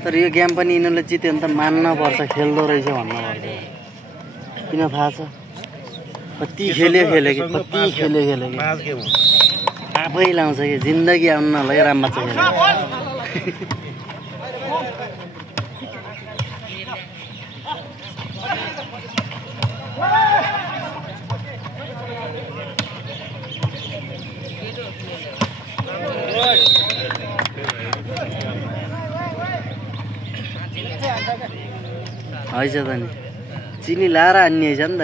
तर यो गेम पनि यिनीहरूले जित्यो भने त मान्न पर्छ खेल्दो रहेछ भन्नु पर्छ किन थाहा छ कति खेल्यो कि कति खेल्यो कि आफै लाउँछ कि जिन्दगी आउनु नलगे राम्रो छ खेल्यो हैछ त नि चिनी लाएर हान्ने छ नि त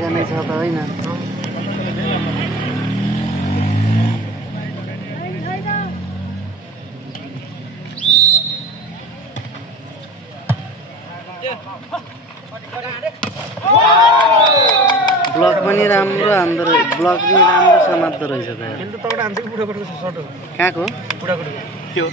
सानो छ त होइन ब्लक पनि राम्रो हान्दो रहेछ ब्लक पनि राम्रो समात्दो रहेछ त कहाँको त्यो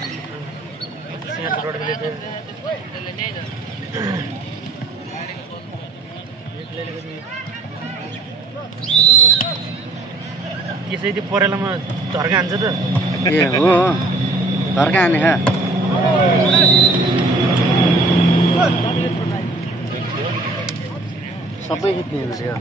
त्यसै त्यो परेलामा धर्का हान्छ त ए हो धर्का हाने खा सबै जित्ने हुन्छ यो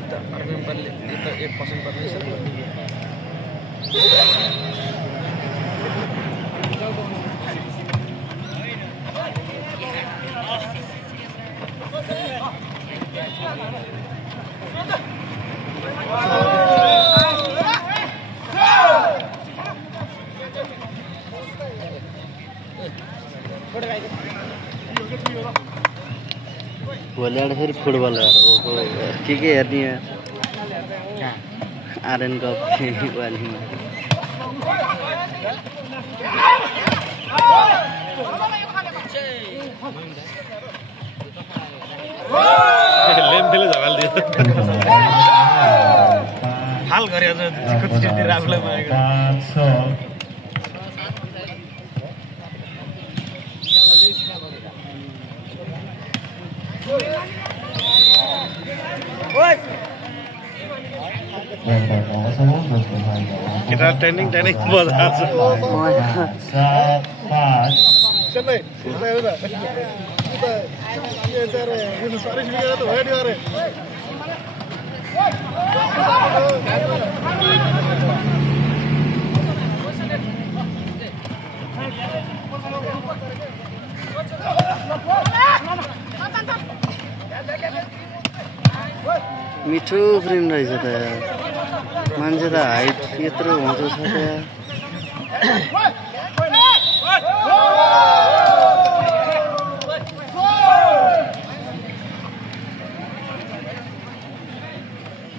भोलि आएर फेरि फुटबल ओहो के हेर्ने आर्यन कप क्वालिफाइङमा लेम्फेले झगाल्दियो हाल गरे आज कति राहुलाई मागेको kita training belajar. Chennai, udah. Kita cari ini sorry juga tuh, ayo diare. मिठो फ्रेन्ड रहेछ त मान्छे त हाइट यत्रो होचो छ त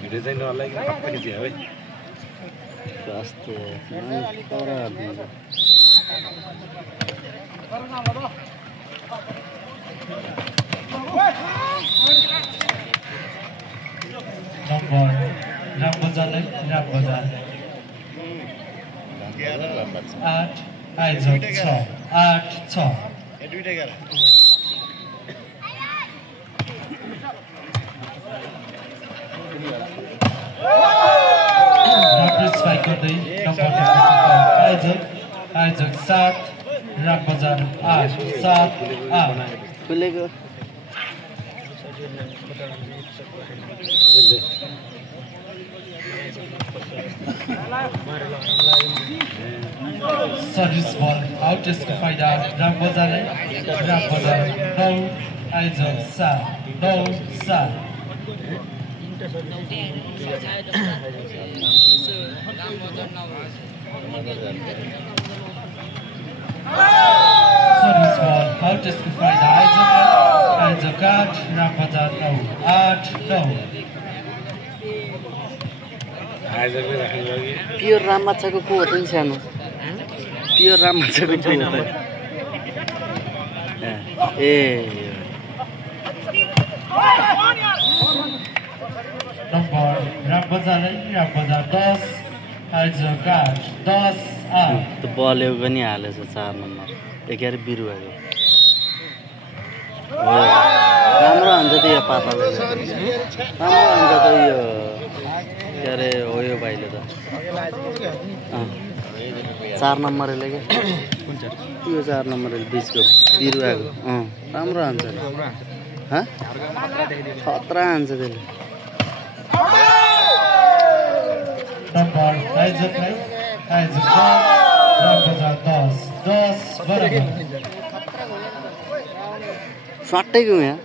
भिडियो चाहिँ नलाइक टक्कै खिच्यो है कस्तो तर रामबजार 8 आइजोक 6 गर्दै आइजोक 7 रामबजार 8 खुलेको सर्भिस बल आउट यसको फाइदा रामबजार 9 आइजोक 7 सर्भिस बल आउट यसको फाइदा आइजोक 8 रामबजार 9 8-9 आयोजकले राख्नु कि प्योर राममाछाको को हो त नि सानो प्योर राममाछाको को हो त ए नम्बर रामबजारलाई रामबजार 10 आयोजक 10 8 त्यो बलेउ पनि हालेछ 4 नम्बर 11 बिरुवाको हो राम्रो हान्छ त यो पाताले राम्रो हान्छ त यो के अरे हो यो भाइले त 4 नम्बरले के यो 4 नम्बरले बिचको बिरुवाको राम्रो हान्छ ह खतरा हान्छ त्यसले नम्बर आयोजकलाई आयोजक 10 रामबजार 10 10 बराबर स्वाट्टैको यहाँ